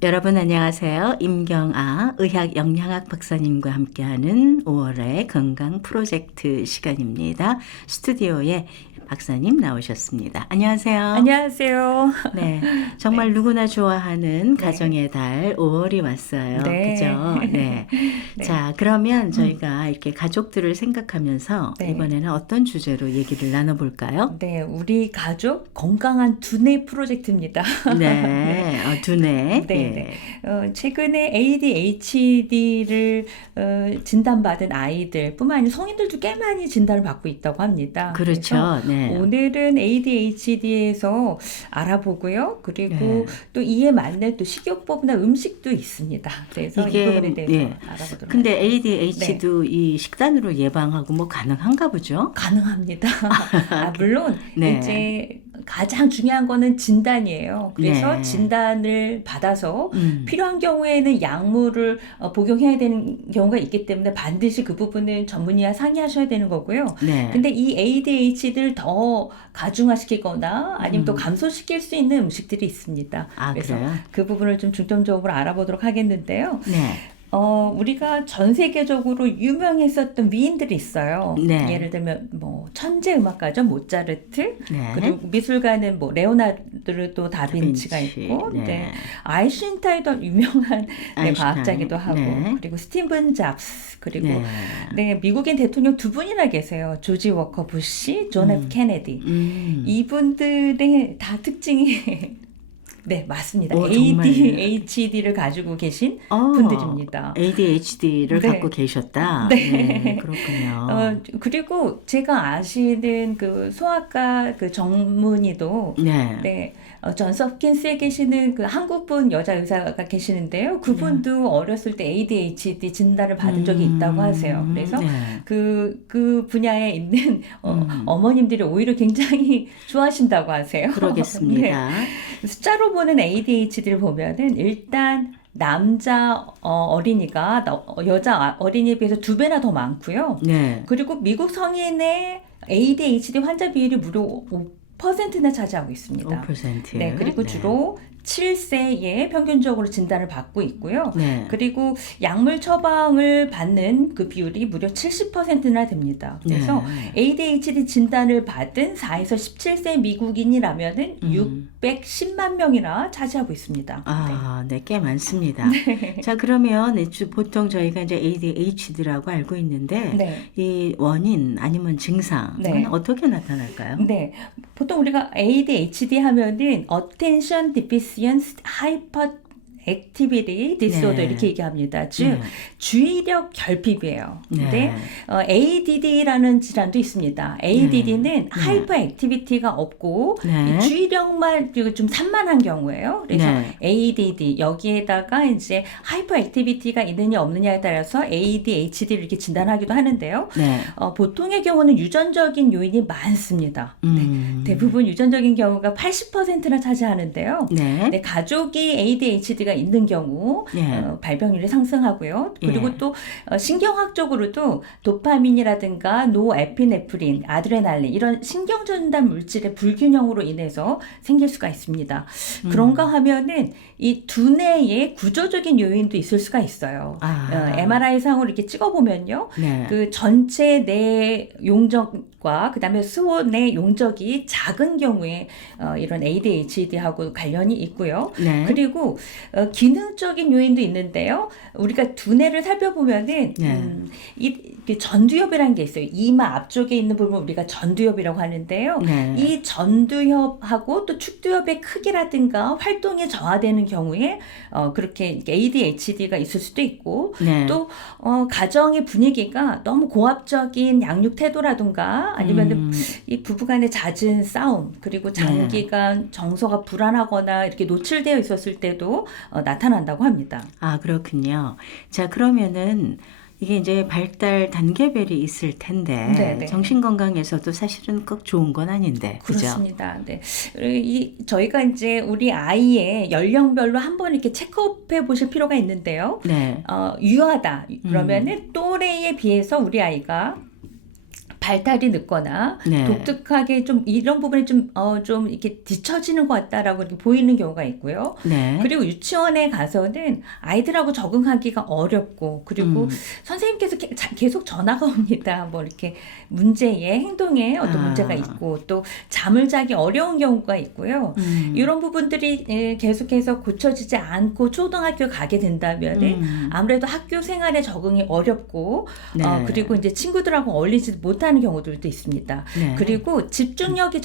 여러분 안녕하세요. 임경아 의학영양학 박사님과 함께하는 5월의 건강 프로젝트 시간입니다. 스튜디오에 박사님 나오셨습니다. 안녕하세요. 안녕하세요. 네, 정말 누구나 좋아하는 가정의 달 5월이 왔어요. 네. 그죠? 네. 네. 자, 그러면 저희가 이렇게 가족들을 생각하면서 네. 이번에는 어떤 주제로 얘기를 나눠볼까요? 네, 우리 가족 건강한 두뇌 프로젝트입니다. 네, 두뇌. 네, 예. 네. 최근에 ADHD를 진단받은 아이들뿐만 아니라 성인들도 꽤 많이 진단을 받고 있다고 합니다. 그렇죠. 네. 오늘은 ADHD에서 알아보고요. 그리고 네. 또 이에 맞는 또 식이요법이나 음식도 있습니다. 그래서 이 부분에 대해서 예. 알아보도록 근데 하겠습니다. ADHD도 이 식단으로 예방하고 뭐 가능한가 보죠? 가능합니다. 물론 네. 이제 가장 중요한 거는 진단이에요. 그래서 네. 진단을 받아서 필요한 경우에는 약물을 복용해야 되는 경우가 있기 때문에 반드시 그 부분은 전문의와 상의하셔야 되는 거고요. 네. 근데 이 ADHD를 더 가중화시키거나 아니면 또 감소시킬 수 있는 음식들이 있습니다. 아, 그래서 그래요? 그 부분을 좀 중점적으로 알아보도록 하겠는데요. 네. 우리가 전 세계적으로 유명했었던 위인들이 있어요. 네. 예를 들면 뭐 천재 음악가죠, 모차르트. 네. 그리고 미술가는 뭐 레오나르도 다빈치가 다빈치, 있고, 네. 네. 아인슈타인도 유명한 아인슈타인, 과학자기도 하고, 네. 그리고 스티븐 잡스, 그리고 네. 네, 미국인 대통령 두 분이나 계세요. 조지 워커 부시, 존 F 케네디. 이분들의 다 특징이 네, 맞습니다. 정말요? ADHD를 가지고 계신 분들입니다. ADHD를 네. 갖고 계셨다? 네. 그렇군요. 그리고 제가 아시는 그 소아과 그 전문의도 네. 네, 존스 홉킨스에 계시는 그 한국분 여자 의사가 계시는데요. 그분도 어렸을 때 ADHD 진단을 받은 적이 있다고 하세요. 그래서 네. 그 분야에 있는 어머님들이 오히려 굉장히 좋아하신다고 하세요. 그러겠습니다. 네. 숫자로 보는 ADHD를 보면은 일단 남자 어린이가 여자 어린이에 비해서 2배나 더 많고요. 네. 그리고 미국 성인의 ADHD 환자 비율이 무려 5%나 차지하고 있습니다. 5%. 네, 그리고 주로 7세에 평균적으로 진단을 받고 있고요. 네. 그리고 약물 처방을 받는 그 비율이 무려 70%나 됩니다. 그래서 ADHD 진단을 받은 4에서 17세 미국인이라면은 610만 명이나 차지하고 있습니다. 네, 꽤 많습니다. 자, 그러면 보통 저희가 이제 ADHD라고 알고 있는데 네. 이 원인 아니면 증상은 네. 어떻게 나타날까요? 네, 보통 우리가 ADHD 하면은 Attention Deficient Hyperactivity Disorder 네. 이렇게 얘기합니다. 즉 네. 주의력 결핍이에요. 네. 근데 ADD라는 질환도 있습니다. ADD는 하이퍼 액티비티가 없고 네. 이 주의력만 그리고 좀 산만한 경우예요. 그래서 네. ADD 여기에다가 이제 하이퍼 액티비티가 있느냐 없느냐에 따라서 ADHD를 이렇게 진단하기도 하는데요. 네. 보통의 경우는 유전적인 요인이 많습니다. 네, 대부분 유전적인 경우가 80%나 차지하는데요. 네. 네, 가족이 ADHD가 있는 경우 네. 발병률이 상승하고요. 그리고 예. 또 신경학적으로도 도파민이라든가 노에피네프린, 아드레날린 이런 신경전달 물질의 불균형으로 인해서 생길 수가 있습니다. 그런가 하면은 이 두뇌의 구조적인 요인도 있을 수가 있어요. MRI 상으로 이렇게 찍어보면요. 네. 그 전체 뇌 용적과 그다음에 수호내 용적이 작은 경우에 이런 ADHD하고 관련이 있고요. 네. 그리고 기능적인 요인도 있는데요. 우리가 두뇌를 살펴보면은 이 전두엽이라는 게 있어요. 이마 앞쪽에 있는 부분 우리가 전두엽이라고 하는데요. 네. 이 전두엽하고 또 축두엽의 크기라든가 활동이 저하되는 경우에 그렇게 ADHD가 있을 수도 있고 네. 또 가정의 분위기가 너무 고압적인 양육 태도라든가 아니면 이 부부간의 잦은 싸움 그리고 장기간 정서가 불안하거나 이렇게 노출되어 있었을 때도 나타난다고 합니다. 그렇군요. 자, 그러면은 이게 이제 발달 단계별이 있을 텐데 네네. 정신건강에서도 사실은 꼭 좋은 건 아닌데, 그죠? 그렇습니다. 네. 저희가 이제 우리 아이의 연령별로 한번 이렇게 체크업해 보실 필요가 있는데요. 네. 유하다. 그러면은 또래에 비해서 우리 아이가 발달이 늦거나 네. 독특하게 좀 이런 부분이 좀 이렇게 뒤처지는 것 같다라고 이렇게 보이는 경우가 있고요. 네. 그리고 유치원에 가서는 아이들하고 적응하기가 어렵고 그리고 음. 선생님께서 계속 전화가 옵니다. 뭐 이렇게 문제에 행동에 어떤 문제가 있고 또 잠을 자기 어려운 경우가 있고요. 이런 부분들이 계속해서 고쳐지지 않고 초등학교 가게 된다면은 아무래도 학교 생활에 적응이 어렵고 네. 그리고 이제 친구들하고 어울리지 못하는 경우들도 있습니다. 네. 그리고 집중력이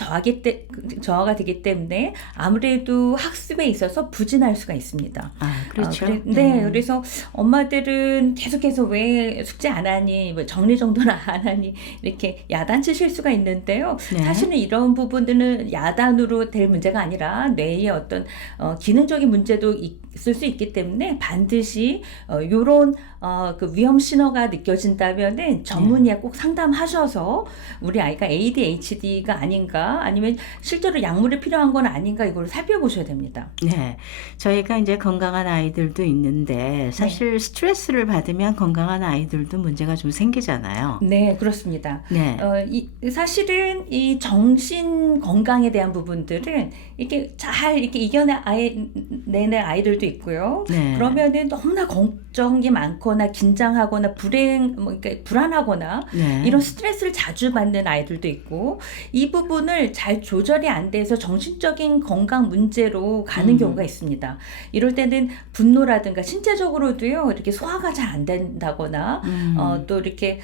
저하가 되기 때문에 아무래도 학습에 있어서 부진할 수가 있습니다. 그렇죠. 그래서 엄마들은 계속해서 왜 숙제 안 하니, 뭐 정리정돈을 안 하니 이렇게 야단치실 수가 있는데요. 네. 사실은 이런 부분들은 야단으로 될 문제가 아니라 뇌의 어떤 기능적인 문제도 있을 수 있기 때문에 반드시 요런 그 위험 신호가 느껴진다면은 전문의와 꼭 상담하셔서 우리 아이가 ADHD가 아닌가 아니면 실제로 약물이 필요한 건 아닌가 이걸 살펴보셔야 됩니다. 네. 저희가 이제 건강한 아이들도 있는데 사실 스트레스를 받으면 건강한 아이들도 문제가 좀 생기잖아요. 네, 그렇습니다. 네. 사실은 이 정신 건강에 대한 부분들은 이렇게 잘 이렇게 이겨내는 아이들도 있고요. 네. 그러면은 너무나 걱정이 많거나 긴장하거나 그러니까 불안하거나 네. 이런 스트레스를 자주 받는 아이들도 있고 이 부분을 잘 조절이 안 돼서 정신적인 건강 문제로 가는 경우가 있습니다. 이럴 때는 분노라든가 신체적으로도요 이렇게 소화가 잘 안 된다거나 또 이렇게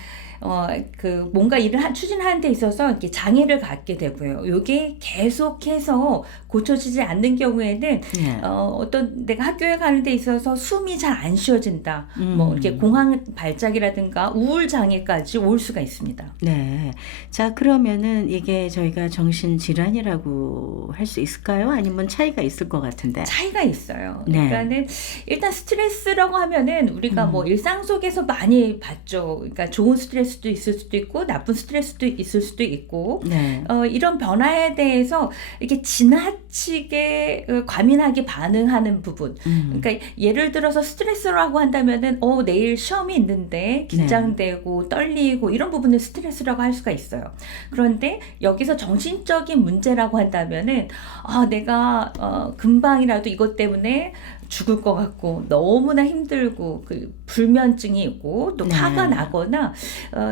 그 뭔가 일을 추진하는 데 있어서 이렇게 장애를 갖게 되고요. 이게 계속해서 고쳐지지 않는 경우에는 네. 어떤 내가 학교에 가는 데 있어서 숨이 잘 안 쉬어진다. 뭐 이렇게 공황 발작이라든가 우울 장애까지 올 수가 있습니다. 네. 자, 그러면은 이게 저희가 정신질환이라고 할 수 있을까요? 아니면 차이가 있을 것 같은데. 차이가 있어요. 네. 그러니까는 일단 스트레스라고 하면은 우리가 뭐 일상 속에서 많이 받죠. 그러니까 좋은 스트레스도 있을 수도 있고 나쁜 스트레스도 있을 수도 있고 네. 이런 변화에 대해서 이렇게 지나치게 과민하게 반응하는 부분. 그러니까 예를 들어서 스트레스라고 한다면은 내일 시험이 있는데 긴장되고 떨리고 이런 부분을 스트레스라고 할 수가 있어요. 그런데 여기서 정신적인 문제라고 한다면은 내가 금방이라도 이것 때문에 죽을 것 같고 너무나 힘들고 그 불면증이 있고 또 화가 나거나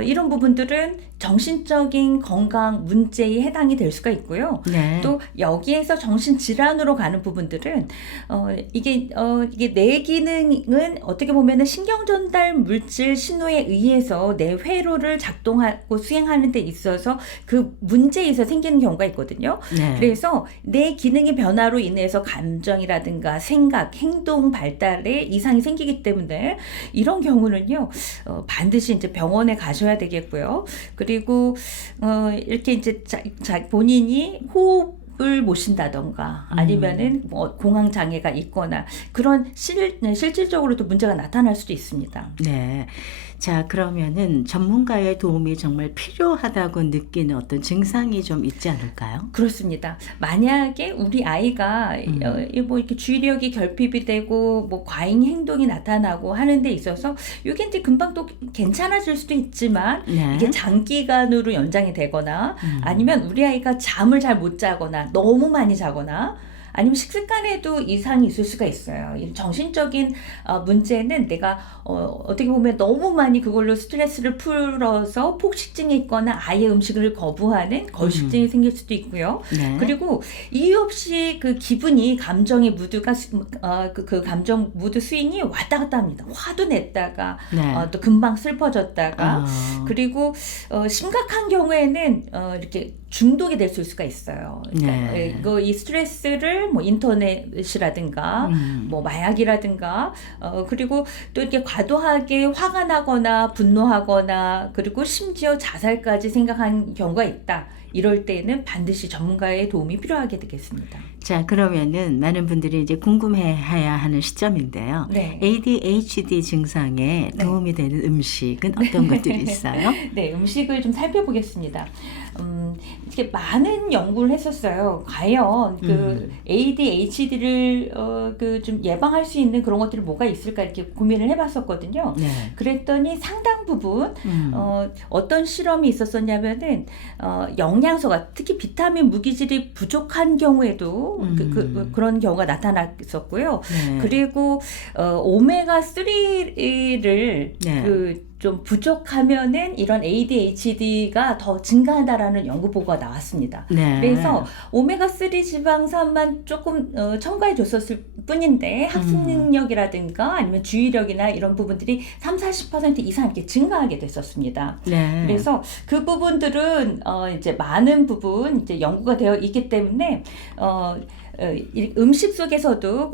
이런 부분들은 정신적인 건강 문제에 해당이 될 수가 있고요. 네. 또 여기에서 정신질환으로 가는 부분들은 이게 뇌 기능은 어떻게 보면은 신경전달 물질 신호에 의해서 뇌 회로를 작동하고 수행하는 데 있어서 그 문제에서 생기는 경우가 있거든요. 네. 그래서 뇌 기능의 변화로 인해서 감정이라든가 생각, 행동 발달에 이상이 생기기 때문에 이런 경우는요 반드시 이제 병원에 가셔야 되겠고요. 그리고 이렇게 이제 본인이 호흡을 못 쉰다던가 아니면은 뭐 공황 장애가 있거나 그런 실질적으로도 문제가 나타날 수도 있습니다. 네. 자, 그러면은 전문가의 도움이 정말 필요하다고 느끼는 어떤 증상이 좀 있지 않을까요? 그렇습니다. 만약에 우리 아이가 뭐 이렇게 주의력이 결핍이 되고 뭐 과잉 행동이 나타나고 하는 데 있어서 이게 이제 금방 또 괜찮아질 수도 있지만 네. 이게 장기간으로 연장이 되거나 아니면 우리 아이가 잠을 잘 못 자거나 너무 많이 자거나 아니면 식습관에도 이상이 있을 수가 있어요. 이 정신적인 문제는 내가 어떻게 보면 너무 많이 그걸로 스트레스를 풀어서 폭식증이 있거나 아예 음식을 거부하는 거식증이 생길 수도 있고요. 네. 그리고 이유 없이 그 기분이 감정의 무드가 그 감정 무드 스윙이 왔다 갔다 합니다. 화도 냈다가 네. 또 금방 슬퍼졌다가 그리고 심각한 경우에는 이렇게 중독이 될 수가 있어요. 그러니까 이 스트레스를 뭐 인터넷이라든가 뭐 마약이라든가 그리고 또 이렇게 과도하게 화가 나거나 분노하거나 그리고 심지어 자살까지 생각한 경우가 있다. 이럴 때는 반드시 전문가의 도움이 필요하게 되겠습니다. 자, 그러면은 많은 분들이 이제 궁금해해야 하는 시점인데요. 네. ADHD 증상에 도움이 되는 음식은 어떤 것들이 있어요? 네, 음식을 좀 살펴보겠습니다. 이렇게 많은 연구를 했었어요. 과연 그 ADHD를 그 좀 예방할 수 있는 그런 것들이 뭐가 있을까 이렇게 고민을 해봤었거든요. 네. 그랬더니 상당 부분 어떤 실험이 있었었냐면은 영양소가 특히 비타민 무기질이 부족한 경우에도 그런 경우가 나타났었고요. 네. 그리고 오메가 3를 네. 좀 부족하면은 이런 ADHD가 더 증가한다라는 연구 보고가 나왔습니다. 네. 그래서 오메가3 지방산만 조금 첨가해 줬었을 뿐인데 학습 능력이라든가 아니면 주의력이나 이런 부분들이 30-40% 이상 이렇게 증가하게 됐었습니다. 네. 그래서 그 부분들은 이제 많은 부분 이제 연구가 되어 있기 때문에 이 음식 속에서도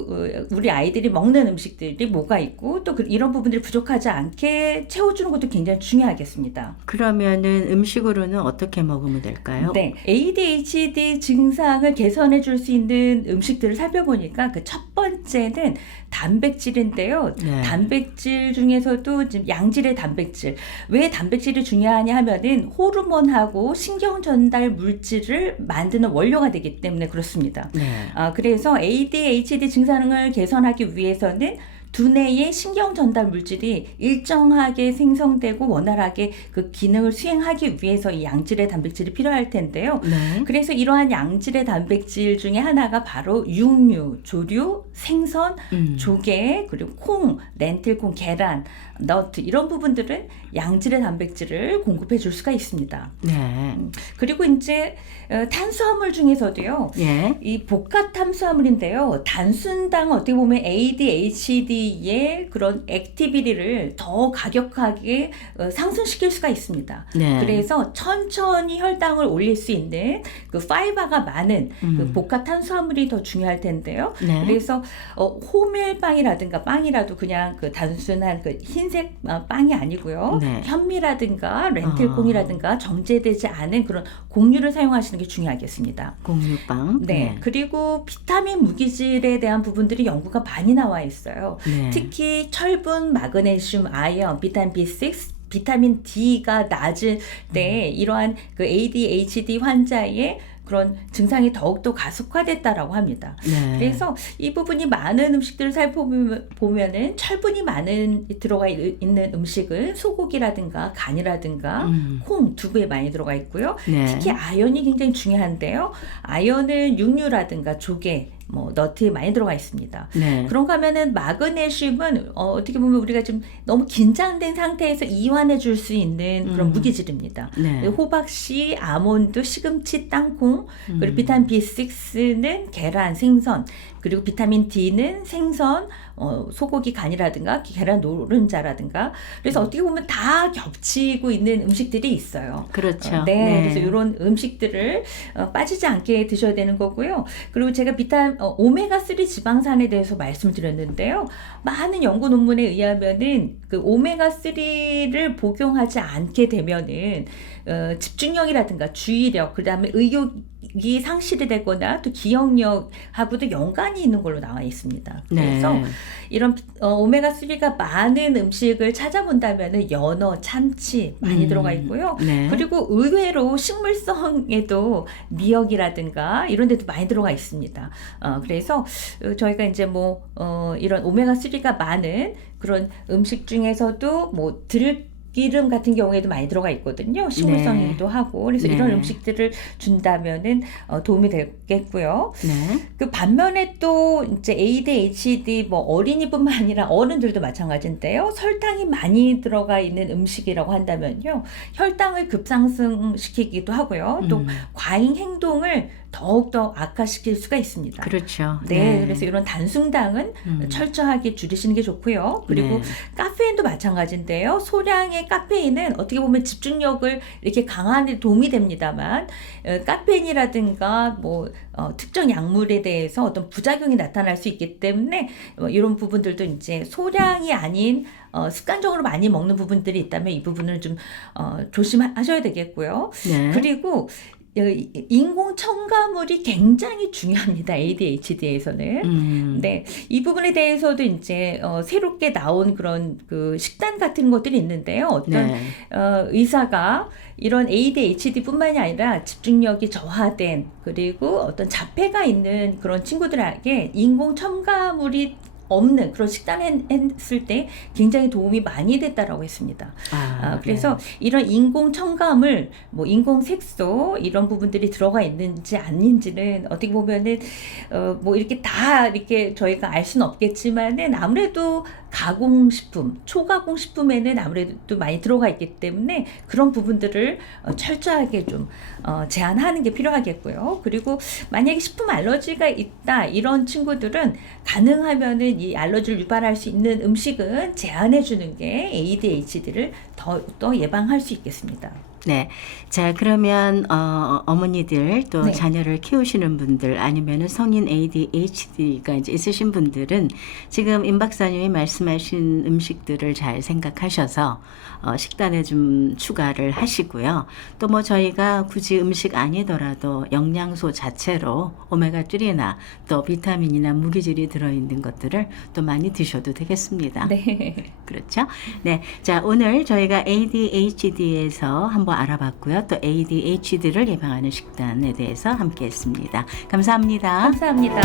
우리 아이들이 먹는 음식들이 뭐가 있고 또 이런 부분들이 부족하지 않게 채워주는 것도 굉장히 중요하겠습니다. 그러면은 음식으로는 어떻게 먹으면 될까요? 네, ADHD 증상을 개선해 줄 수 있는 음식들을 살펴보니까 그 첫 번째는 단백질인데요. 네. 단백질 중에서도 지금 양질의 단백질. 왜 단백질이 중요하냐 하면은 호르몬하고 신경 전달 물질을 만드는 원료가 되기 때문에 그렇습니다. 네. 그래서 ADHD 증상을 개선하기 위해서는 두뇌의 신경 전달 물질이 일정하게 생성되고 원활하게 그 기능을 수행하기 위해서 이 양질의 단백질이 필요할 텐데요. 네. 그래서 이러한 양질의 단백질 중에 하나가 바로 육류, 조류, 생선, 조개, 그리고 콩, 렌틸콩, 계란, 너트 이런 부분들은 양질의 단백질을 공급해 줄 수가 있습니다. 네. 그리고 이제 탄수화물 중에서도요. 예. 이 복합 탄수화물인데요. 단순당 어떻게 보면 ADHD의 그런 액티비티를 더 가격하게 상승시킬 수가 있습니다. 네. 그래서 천천히 혈당을 올릴 수 있는 그 파이버가 많은 그 복합 탄수화물이 더 중요할 텐데요. 네. 그래서 호밀빵이라든가 빵이라도 그냥 그 단순한 그 흰색 빵이 아니고요. 네. 현미라든가 렌틸콩이라든가 정제되지 않은 그런 곡류를 사용하시는 게 중요하겠습니다. 공유빵. 네. 그리고 비타민 무기질에 대한 부분들이 연구가 많이 나와 있어요. 네. 특히 철분, 마그네슘, 아연, 비타민 B6, 비타민 D가 낮을 때 이러한 그 ADHD 환자의 그런 증상이 더욱더 가속화됐다라고 합니다. 네. 그래서 이 부분이 많은 음식들을 살펴보면은 철분이 많은 들어가 있는 음식은 소고기라든가 간이라든가 콩, 두부에 많이 들어가 있고요. 네. 특히 아연이 굉장히 중요한데요. 아연은 육류라든가 조개, 너트에 많이 들어가 있습니다. 네. 그런가 하면은 마그네슘은 어떻게 보면 우리가 좀 너무 긴장된 상태에서 이완해 줄 수 있는 그런 무기질입니다. 네. 호박씨, 아몬드, 시금치, 땅콩, 그리고 비타민 B6는 계란, 생선, 그리고 비타민 D는 생선, 소고기 간이라든가 계란 노른자라든가 그래서 어떻게 보면 다 겹치고 있는 음식들이 있어요. 그렇죠. 네, 그래서 이런 음식들을 빠지지 않게 드셔야 되는 거고요. 그리고 제가 오메가3 지방산에 대해서 말씀을 드렸는데요. 많은 연구 논문에 의하면은 그 오메가3를 복용하지 않게 되면은 집중력이라든가 주의력, 그다음에 의욕이 상실이 되거나 또 기억력하고도 연관이 있는 걸로 나와 있습니다. 그래서 네. 이런 오메가3가 많은 음식을 찾아본다면 연어, 참치 많이 들어가 있고요. 네. 그리고 의외로 식물성에도 미역이라든가 이런 데도 많이 들어가 있습니다. 그래서 저희가 이제 이런 오메가3가 많은 그런 음식 중에서도 들기름 같은 경우에도 많이 들어가 있거든요. 식물성이기도 하고. 그래서 네. 이런 음식들을 준다면은 도움이 되겠고요. 네. 그 반면에 또 이제 ADHD 어린이뿐만 아니라 어른들도 마찬가지인데요. 설탕이 많이 들어가 있는 음식이라고 한다면요. 혈당을 급상승시키기도 하고요. 또 과잉 행동을 더욱더 악화시킬 수가 있습니다. 그렇죠. 네, 그래서 이런 단순당은 철저하게 줄이시는 게 좋고요. 그리고 네. 카페인도 마찬가지인데요. 소량의 카페인은 어떻게 보면 집중력을 이렇게 강화하는 데 도움이 됩니다만 카페인이라든가 특정 약물에 대해서 어떤 부작용이 나타날 수 있기 때문에 이런 부분들도 이제 소량이 아닌 습관적으로 많이 먹는 부분들이 있다면 이 부분을 좀 조심하셔야 되겠고요. 네. 그리고 인공 첨가물이 굉장히 중요합니다. ADHD에서는. 네, 이 부분에 대해서도 이제 새롭게 나온 그런 그 식단 같은 것들이 있는데요. 어떤 네. 의사가 이런 ADHD뿐만이 아니라 집중력이 저하된 그리고 어떤 자폐가 있는 그런 친구들에게 인공 첨가물이 없는 그런 식단을 했을 때 굉장히 도움이 많이 됐다라고 했습니다. 그래서 이런 인공 첨가물, 뭐 인공 색소 이런 부분들이 들어가 있는지 아닌지는 어떻게 보면은 뭐 이렇게 다 이렇게 저희가 알 수는 없겠지만은 아무래도 가공식품, 초가공식품에는 아무래도 많이 들어가 있기 때문에 그런 부분들을 철저하게 좀 제한하는 게 필요하겠고요. 그리고 만약에 식품 알러지가 있다 이런 친구들은 가능하면은 이 알러지를 유발할 수 있는 음식은 제한해 주는 게 ADHD를 더욱더 예방할 수 있겠습니다. 네. 자, 그러면 어머니들 또 네. 자녀를 키우시는 분들 아니면은 성인 ADHD가 이제 있으신 분들은 지금 임 박사님이 말씀하신 음식들을 잘 생각하셔서 식단에 좀 추가를 하시고요. 또 뭐 저희가 굳이 음식 아니더라도 영양소 자체로 오메가3나 또 비타민이나 무기질이 들어있는 것들을 또 많이 드셔도 되겠습니다. 네. 그렇죠? 네. 자, 오늘 저희가 ADHD에서 한번 알아봤고요. 또 ADHD를 예방하는 식단에 대해서 함께 했습니다. 감사합니다. 감사합니다.